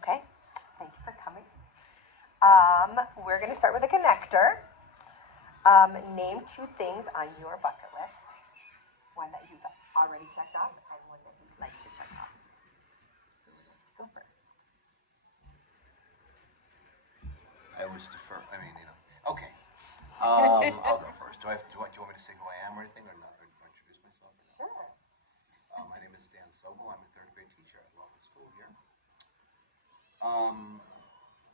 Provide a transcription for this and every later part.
Okay, thank you for coming. We're going to start with a connector. Name two things on your bucket list. One that you've already checked off and one that you'd like to check off. Who would like to go first? I always defer. Okay. I'll go first. Do you want me to say who I am or anything, or not? Or introduce myself? Sure. My name is Dan Sobel. I'm a third grade teacher as well at school here.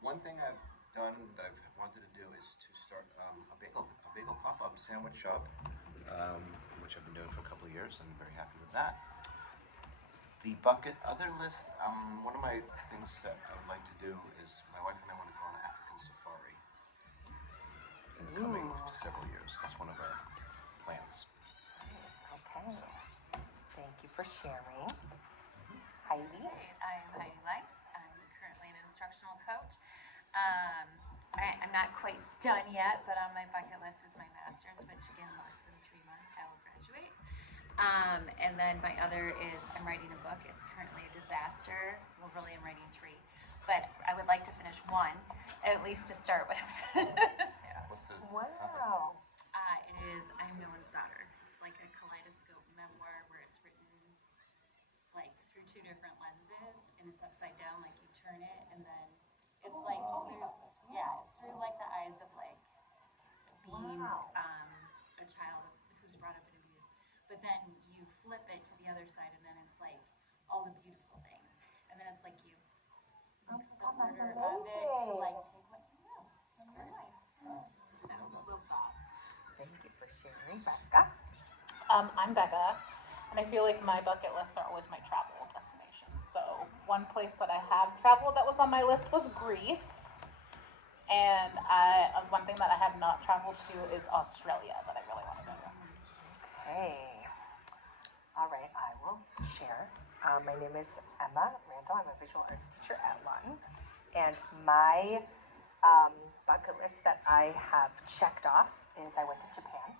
One thing I've done that I've wanted to do is to start a bagel pop-up sandwich shop, which I've been doing for a couple of years. I'm very happy with that. The bucket other list. One of my things that I would like to do is my wife and I want to go on an African safari in the coming several years. That's one of our plans. Nice. Okay. Thank you for sharing. Heidi? I'm Heidi Leitz. I'm currently an instructional coach. I'm not quite done yet, but on my bucket list is my master's, which in less than 3 months I will graduate. And then my other is I'm writing a book. It's currently a disaster. Well, really I'm writing 3, but I would like to finish 1, at least to start with. What's the Wow. It is I'm No One's Daughter. It's like a kaleidoscope memoir where it's written like through 2 different lenses, and it's upside down, like you turn it, and then it's like it's through like the eyes of like being a child who's brought up in abuse. But then you flip it to the other side, and then it's like all the beautiful things, and then it's like you mix the order of it to like take what you will from your life. So love that. Thank you for sharing. Becca? I'm Becca, and I feel like my bucket lists are always my travel destinations. So one place that I have traveled that was on my list was Greece, and one thing that I have not traveled to is Australia that I really want to go to. Okay. All right, I will share. My name is Emma Randall. I'm a visual arts teacher at Lawton. And my bucket list that I have checked off is I went to Japan.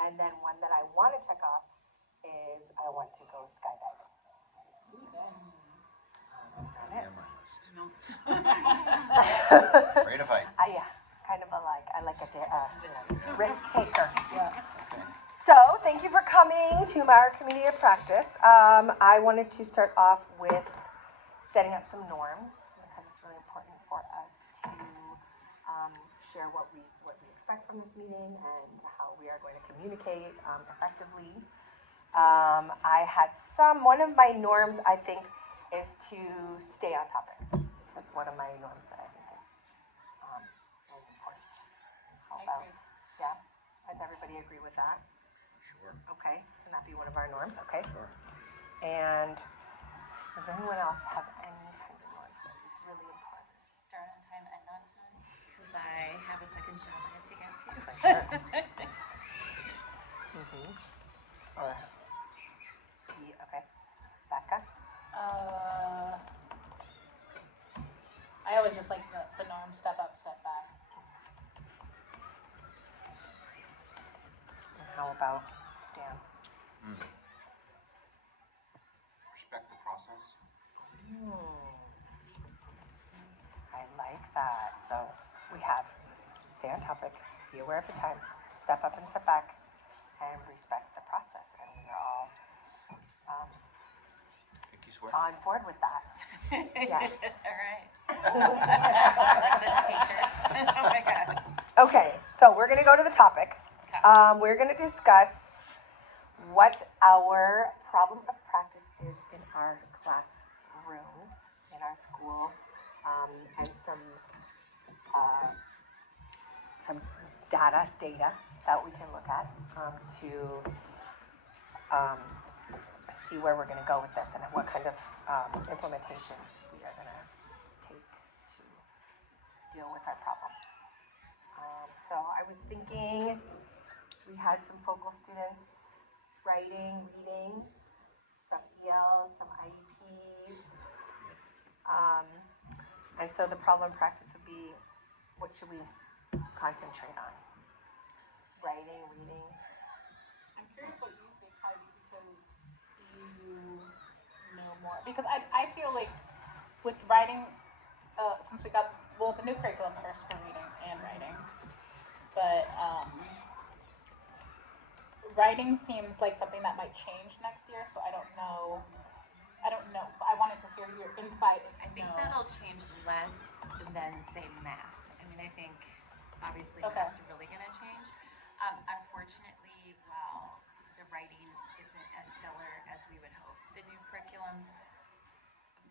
And then one that I want to check off is I want to go skydiving. Yeah, my list. Afraid of heights. Yeah, kind of I like a risk taker. Yeah. Okay. So, thank you for coming to our community of practice. I wanted to start off with setting up some norms because it's really important for us to share what we expect from this meeting and how we are going to communicate effectively. I had one of my norms I think is to stay on topic. That's one of my norms that I think is really important. How about, yeah? Does everybody agree with that? Sure. Okay, can that be one of our norms? Okay. Sure. And does anyone else have any kinds of norms that is really important? Start on time, end on time, because I have a second job I have to get to. For sure. Or, okay. Becca? I always just like the norm: step up, step back. And how about Dan? Respect the process. I like that. So we have stay on topic, be aware of the time, step up and step back, and respect the process. And we are all on board with that. Yes. All right. Like such teachers. Oh my gosh. Okay, so we're going to go to the topic. Okay. We're going to discuss what our problem of practice is in our classrooms, in our school, and some data that we can look at to see where we're going to go with this and what kind of implementations we are going to take to deal with our problem. So I was thinking we had some focal students writing, reading, some ELs, some IEPs. And so the problem practice would be, what should we concentrate on? Writing, reading. I'm curious what you think, Heidi, because you know more. Because I feel like with writing, since we got, well, it's a new curriculum first for reading and writing, but writing seems like something that might change next year, so I don't know. I don't know. I wanted to hear your insight if I you think know. that'll change less than, say, math. I mean, I think obviously Okay. math's really going to change. Unfortunately, while the writing isn't as stellar as we would hope, the new curriculum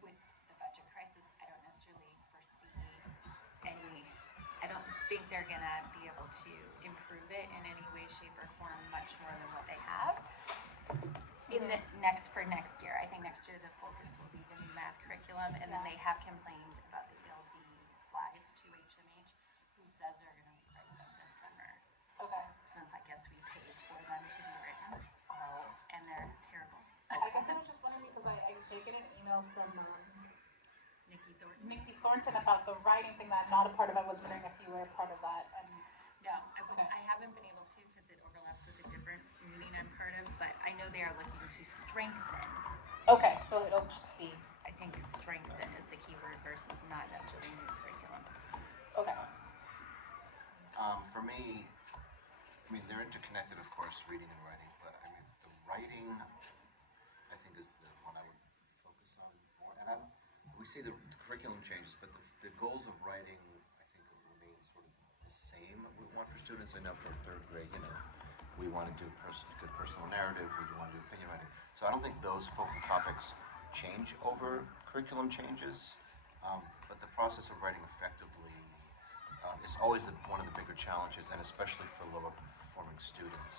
with the budget crisis, I don't necessarily foresee any. I don't think they're going to be able to improve it in any way, shape, or form much more than what they have in the next year. I think next year the focus will be the new math curriculum, and then they have complained about the ELD slides to HMH, who says they're going to write them this summer. Okay. Since I guess we paid for them to be written, and they're terrible. I guess I was just wondering because I did get an email from Nikki Thornton about the writing thing that I'm not a part of. I was wondering if you were a part of that. And no, I haven't been able to because it overlaps with a different meeting I'm part of, but I know they are looking to strengthen. Okay, so it'll just be. I think strengthen is the key word versus not necessarily new curriculum. Okay. For me, I mean, they're interconnected, of course, reading and writing, but I mean, the writing, I think, is the one I would focus on more. And we see the curriculum changes, but the goals of writing, I think, remain sort of the same. We want for students, I know for third grade, we want to do good personal narrative, we want to do opinion writing. So I don't think those focal topics change over curriculum changes, but the process of writing effectively is always one of the bigger challenges, and especially for lower performing students.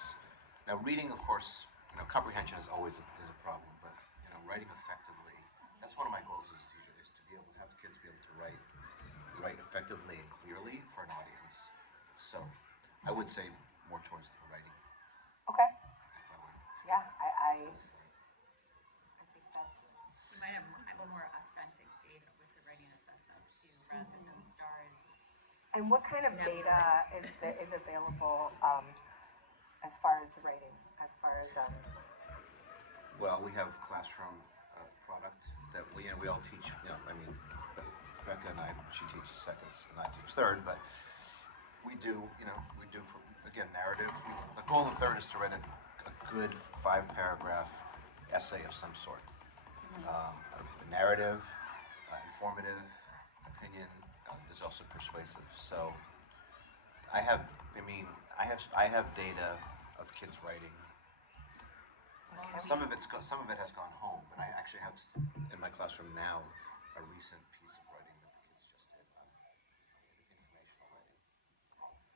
Now, reading, of course, comprehension is always a problem, but writing effectively, that's one of my goals is to be able to have kids be able to write effectively and clearly for an audience. So I would say more towards the writing. Okay. If I were Yeah, I think that's. You might have more authentic data with the writing assessments too, rather than stars. And what kind of data Nebulous. is available as far as the writing? As far as Well, we have classroom product that we all teach. I mean, Becca and I, she teaches seconds, and I teach third. But we do again narrative. The goal of third is to write a good 5-paragraph essay of some sort. A narrative, informative, opinion. Is also persuasive. So I have data of kids writing. okay. Some of it has gone home, but I actually have in my classroom now a recent piece of writing that the kids just did on informational writing.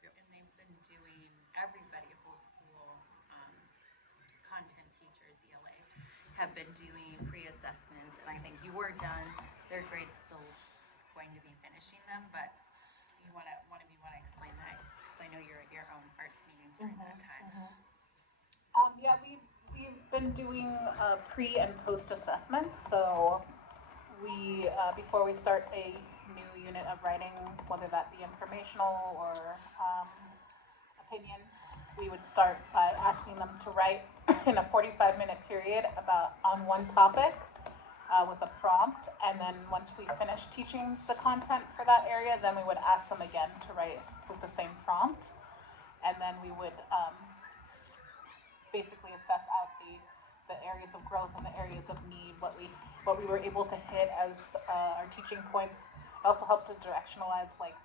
Yep. And they've been doing, everybody, whole school, content teachers, ELA, have been doing pre-assessments, and I think you were done. Third grade's still going to be finishing them, but you want to explain that because I know you're at your own arts meetings during that time. Yeah, we've been doing pre and post assessments. So we before we start a new unit of writing, whether that be informational or opinion, we would start by asking them to write in a 45-minute period on one topic with a prompt, and then once we finish teaching the content for that area, then we would ask them again to write with the same prompt, and then we would basically assess out the areas of growth and the areas of need, what we were able to hit as our teaching points. It also helps to directionalize like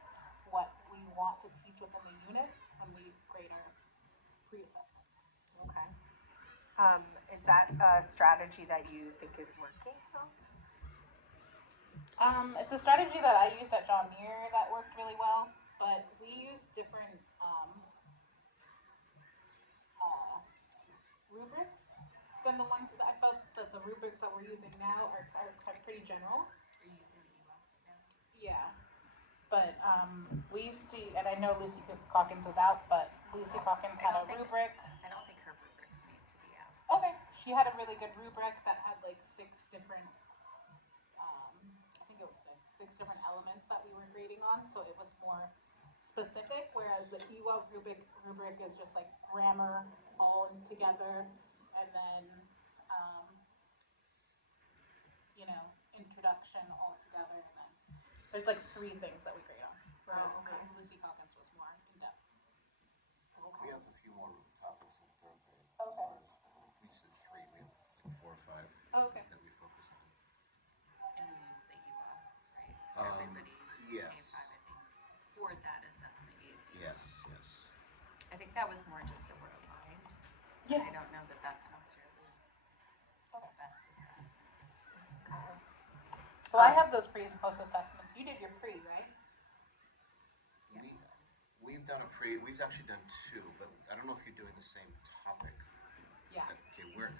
what we want to teach within the unit when we grade our pre-assessments. Okay. Is that a strategy that you think is working? It's a strategy that I used at John Muir that worked really well, but we use different rubrics than the ones that I felt that the rubrics that we're using now are pretty general. Are you using the EWA now? Yeah. But we used to, and I know Lucy Calkins is out, but Lucy Calkins had a rubric. I don't think her rubrics made to the app. Okay. She had a really good rubric that had like 6 different, I think it was six different elements that we were grading on. So it was more specific, whereas the EWA rubric is just like grammar all together, and then introduction all together. There's like 3 things that we grade on, whereas Oh, okay. Lucy Hawkins was more in depth. We have a few more topics in third grade. Okay. We said 3. We have like 4 or 5 Oh, okay. that we focus on. And you use the EVA, right? Everybody, yes. K5, I think, for that assessment used EVA. Yes, yes. I think that was more just so we're aligned. Yeah. I don't know that that's necessarily the best assessment. So I have those pre and post assessments. You did your pre, right? We've done a pre. We've actually done 2, but I don't know if you're doing the same topic. Yeah. Okay, we're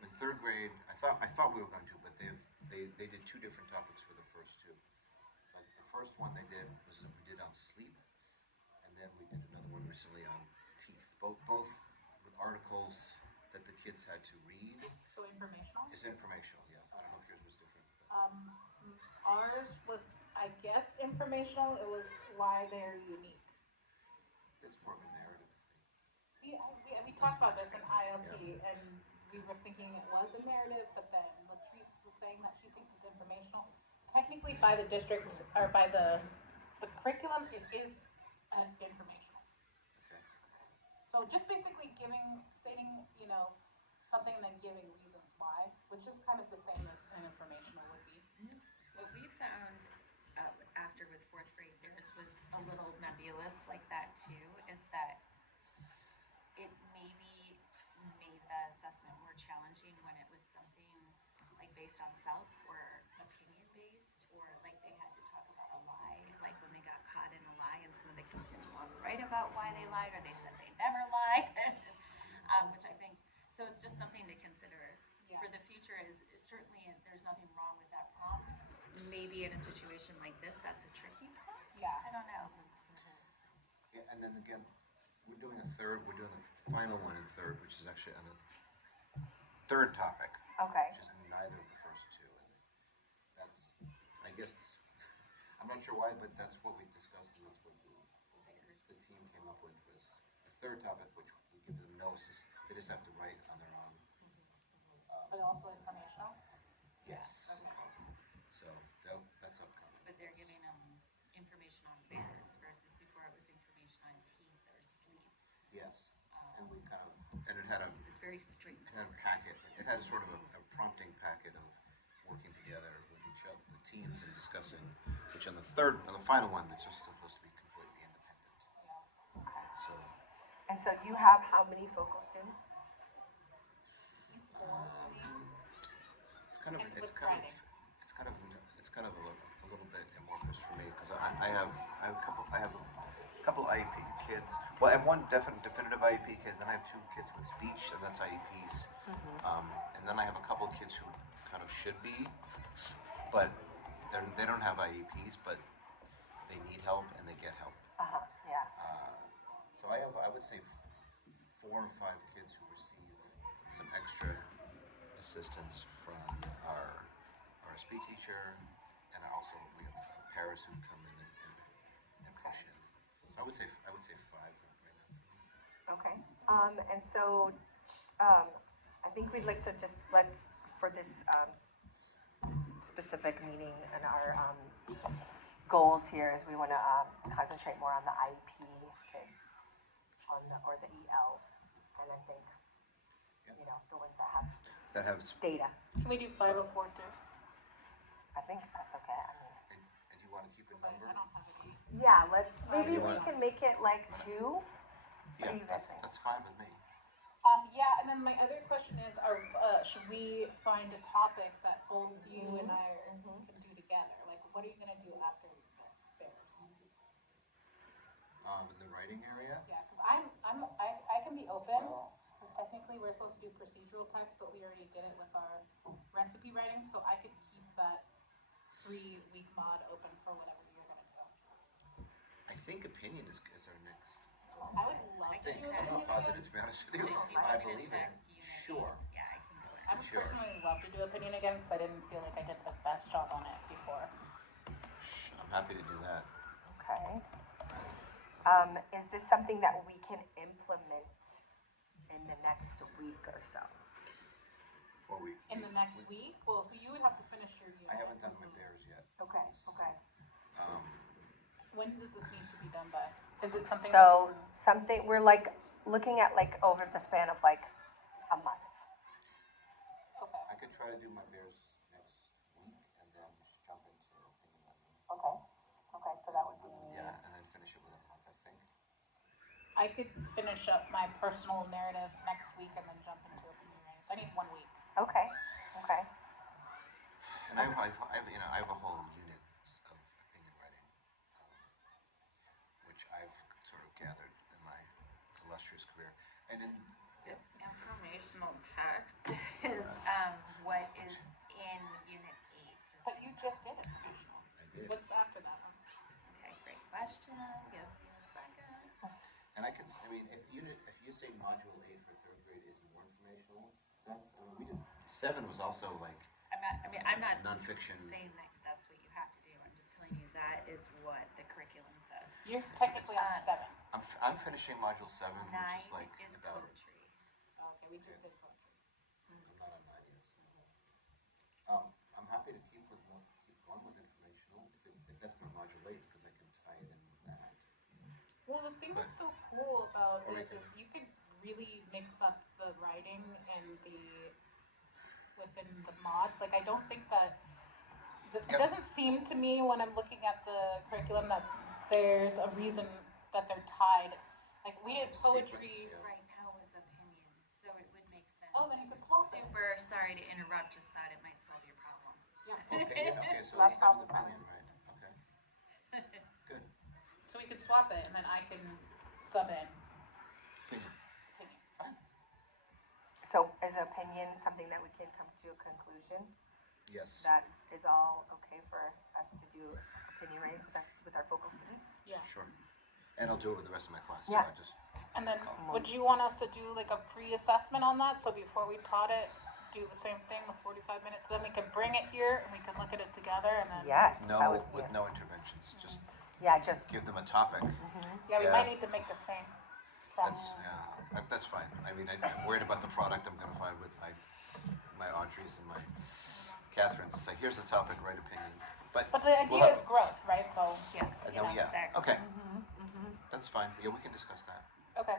in third grade. I thought we were going to, but they did 2 different topics for the first 2. Like the first one they did was we did on sleep, and then we did another one recently on teeth. Both with articles that the kids had to read. So informational. It's informational, yeah. I don't know if yours was different. Ours was, I guess, informational. It was why they're unique. It's more of a narrative thing. See, we talked about this in ILT, and we were thinking it was a narrative, but then Latrice was saying that she thinks it's informational. Technically, by the district or by the curriculum, it is an informational. Okay. So just basically stating, something and then giving reasons why, which is kind of the same as an informational would be. What we found after with 4th grade, theirs was a little nebulous like that too, is that it maybe made the assessment more challenging when it was something like based on self or opinion based, or like they had to talk about a lie, like when they got caught in a lie and some of the kids didn't want to write about why they lied or they said they never lied, which I think, so it's just something to consider for the future. Is certainly there's nothing wrong with that prompt. Maybe in a situation like this, that's a tricky prompt. Yeah. I don't know. Yeah, and then again, we're doing the final one in third, which is actually on a third topic. Okay. Which is neither of the first 2, and that's, I guess, I'm not sure why, but that's what we discussed, and that's what the team came up with was the third topic, which we give them no assist. They just have to write on their own. But also informational. Yes. Okay. So that's upcoming. But they're giving them information on bears versus before it was information on teeth or sleep. Yes, and we kind of, and it had a It was very strict. packet. It had a sort of a prompting packet of working together with each other, the teams, and discussing. Which on the final one, it's just supposed to be completely independent. So. And so you have how many focal students? It's kind of a little bit amorphous for me because I have a couple IEP kids. Well, I have one definitive IEP kid. Then I have 2 kids with speech, and that's IEPs. And then I have a couple of kids who kind of should be, but they don't have IEPs, but they need help and they get help. Yeah. So I would say 4 or 5 kids who receive some extra assistance from our speech teacher, and also we have paras who come in and push in. So I would say 5 right now. Okay. And so, I think we'd like to let's for this specific meeting and our goals here is we want to concentrate more on the IEP kids, or the ELs, and I think the ones that have data. Can we do 504 too? I think that's okay. I mean, And you want to keep a number? I don't have any. yeah. Maybe we want- can make it like 2. Yeah, do you guys think? that's fine with me. Yeah, and then my other question is, should we find a topic that both you and I can do together? Like, what are you gonna do after this bears? In the writing area. Yeah, because I can be open, because technically we're supposed to do procedural text, but we already did it with our recipe writing, so I could keep that 3-week mod open for whatever you're gonna do. I think opinion is our next. I would love to do I'm opinion not positive, again. to be honest with you, So do you but I want me to believe in check it. unity? Sure. Yeah, I can do it. I would Sure. personally love to do opinion again, because I didn't feel like I did the best job on it before. I'm happy to do that. Okay. Is this something that we can implement in the next week or so? Or In the next week? Well, you would have to finish your unit. I haven't done my bears yet. Okay. when does this need to be done by? Is it something? So something, we're like looking at like over the span of like a month. Okay. I could try to do my bears next week and then just jump into opinion writing. Okay. Okay, so that would be. Yeah, and then finish it with a month, I think. I could finish up my personal narrative next week and then jump into opinion writing. So I need 1 week. Okay. Okay. And I have a whole unit of opinion writing, which I've sort of gathered in my illustrious career. And in It's informational text is what is in Unit 8. But you just did informational. I did. What's after that one? Okay, great question. Give me a second. And if you say module 8 for third grade is more informational, we did 7 was also like I'm not nonfiction. saying that that's what you have to do. I'm just telling you that is what the curriculum says. You're technically on 7. I'm finishing module 7, 9 which is like is about. poetry. Okay, we just did poetry. I'm not on 9 yet. I'm happy to keep going with informational if that's my module 8 because I can tie it in with that. Well, the thing that's so cool about Or we this is you can really mix up the writing and within the mods. Like, I don't think that it Yep. doesn't seem to me when I'm looking at the curriculum that there's a reason that they're tied. Like, we did poetry. Yeah. Right now is opinion, so it would make sense. Oh, then you could swap it. Super sorry to interrupt, just thought it might solve your problem. Okay, so Not let's start with problem. opinion, right? Okay. Good. So we could swap it, and then I can sub in Opinion. opinion. Fine. So is opinion something that we can come to a conclusion? Yes. That is all okay for us to do opinion writings with our focal students? Yeah. Sure. And I'll do it with the rest of my class Yeah. too. And then, would you want us to do like a pre-assessment on that? So before we taught it, do the same thing with 45 minutes. Then we can bring it here and we can look at it together. And then Yes. that No, would- with yeah. no interventions. Just Yeah, just. give them a topic. yeah, we Yeah. might need to make the same prompt. That's fine. I mean, I'm worried about the product I'm going to find with my Audreys and my Catherines. Say, here's the topic, write opinions. But the idea is growth, right? So Yeah. no, yeah. Exactly. Okay. That's fine. Yeah, we can discuss that. okay,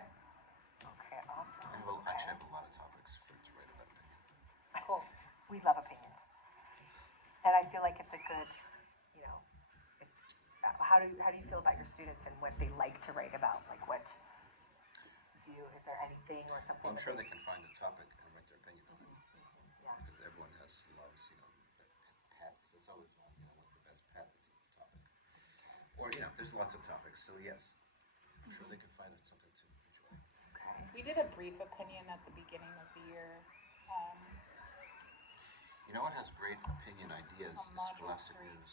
Okay, awesome. Actually have a lot of topics to write about opinion. cool. We love opinions. And I feel like it's a good, it's, how do you feel about your students and what they like to write about? Like is there anything or something? Well, I'm sure they can find a topic and write their opinion on it. Yeah. Because everyone loves, pets. It's always what's the best pet? That's a topic. Or, there's lots of topics. So, yes, I'm sure they can find something to enjoy. Okay. We did a brief opinion at the beginning of the year. You know what has great opinion ideas On is module Scholastic 3. News,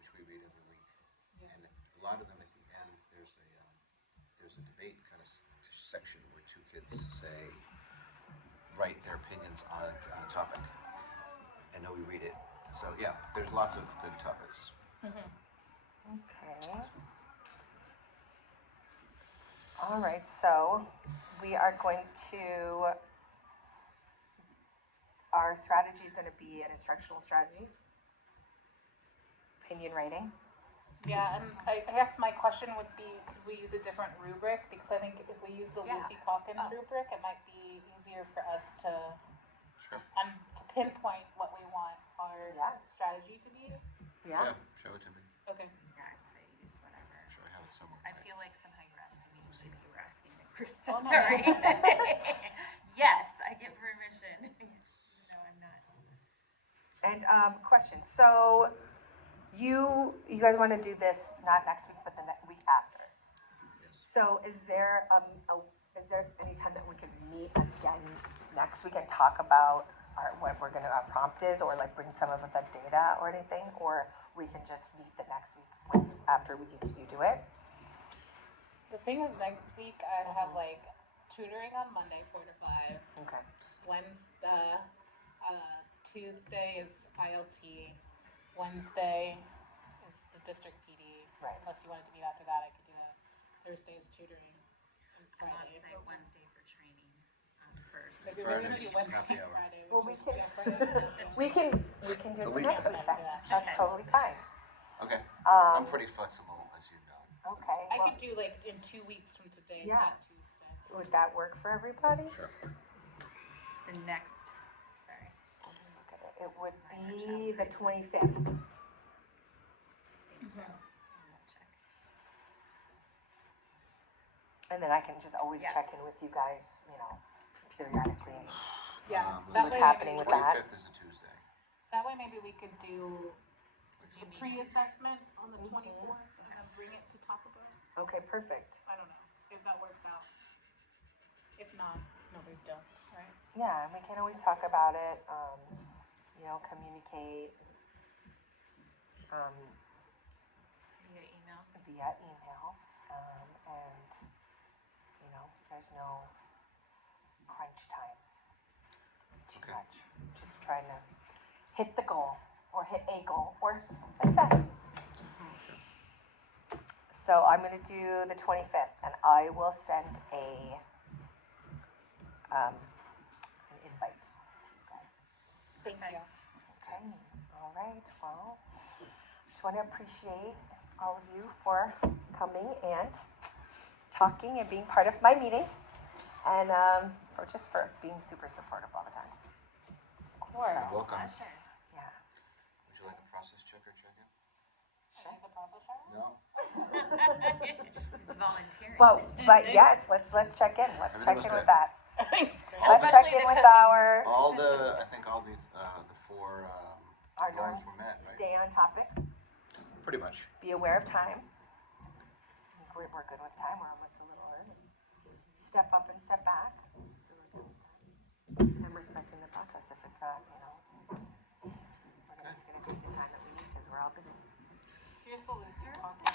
which we read every week. Yeah. And a lot of them at the end, there's a debate kind of section where two kids write their opinions on a topic. And then we read it. So, yeah, there's lots of good topics. Okay. All right, so we are going to, our strategy is going to be an instructional strategy, opinion writing. Yeah, and I guess my question would be, could we use a different rubric? Because I think if we use the Yeah. Lucy Calkin rubric, it might be easier for us to Sure. to pinpoint what we want our Yeah. strategy to be. Yeah. Show it to me. Okay. Yeah, I'd say use whatever. I'm sure I have it somewhere. I feel like somehow you're asking me, maybe you were asking the group. Oh, So no. sorry. Yes, I get permission. No, I'm not. And question. So you guys want to do this not next week, but the week after. Yes. So is there any time that we could meet again next week and talk about what our prompt is, or like bring some of the data or anything, or we can just meet the next week after you do it? The thing is, next week I have like tutoring on Monday, 4 to 5. Okay. Wednesday, Tuesday is ILT. Wednesday is the district PD. Right. Unless you wanted to meet after that, I could do that. Thursday's tutoring. And I'm on Friday. site Wednesday for training first. Maybe we're gonna Fridays, do Wednesday happy and hour. Friday. Well, which we is- can- yeah, Fridays, yeah. We can do it Delete next that. week then. Yeah. That's Okay. totally fine. Okay. I'm pretty flexible, as you know. could do like in 2 weeks from today, Yeah. that Tuesday. Would that work for everybody? Sure. The next, sorry. Let me look at it. It would Minor be child the crisis. 25th. I think so. I'm gonna check. And then I can just always Yeah. check in with you guys, you know, periodically. Yeah, See that what's way happening maybe, with that. 25th is a Tuesday. that way maybe we could do Did a you need to? pre-assessment on the Mhm. 24th and then bring it to Taco Bell. Okay, perfect. I don't know if that works out. If not, no big deal, right? Yeah, and we can always talk about it, you know, communicate Via email. via email. And, you know, there's no crunch time too Okay. much. Just trying to hit the goal or hit a goal or assess. So I'm going to do the 25th, and I will send an invite to you guys. Thank you. Okay, all right. Well, just want to appreciate all of you for coming and talking and being part of my meeting, and for being super supportive all the time. Of course. You're welcome. Pleasure. Yeah. Would you like a process check or check-in? Should I do the process shower? No. He's volunteering. But yes, let's check in. Let's Everything check was in good. with that. Thanks, Chris. Let's check in with our I think all the four norms. were met, right? Stay on topic. Pretty much. Be aware of time. I think we're good with time. We're almost a little early. Step up and step back. I'm respecting the process. If it's not, you know, we're just going to take the time that we need because we're all busy. Here's the loser. Okay.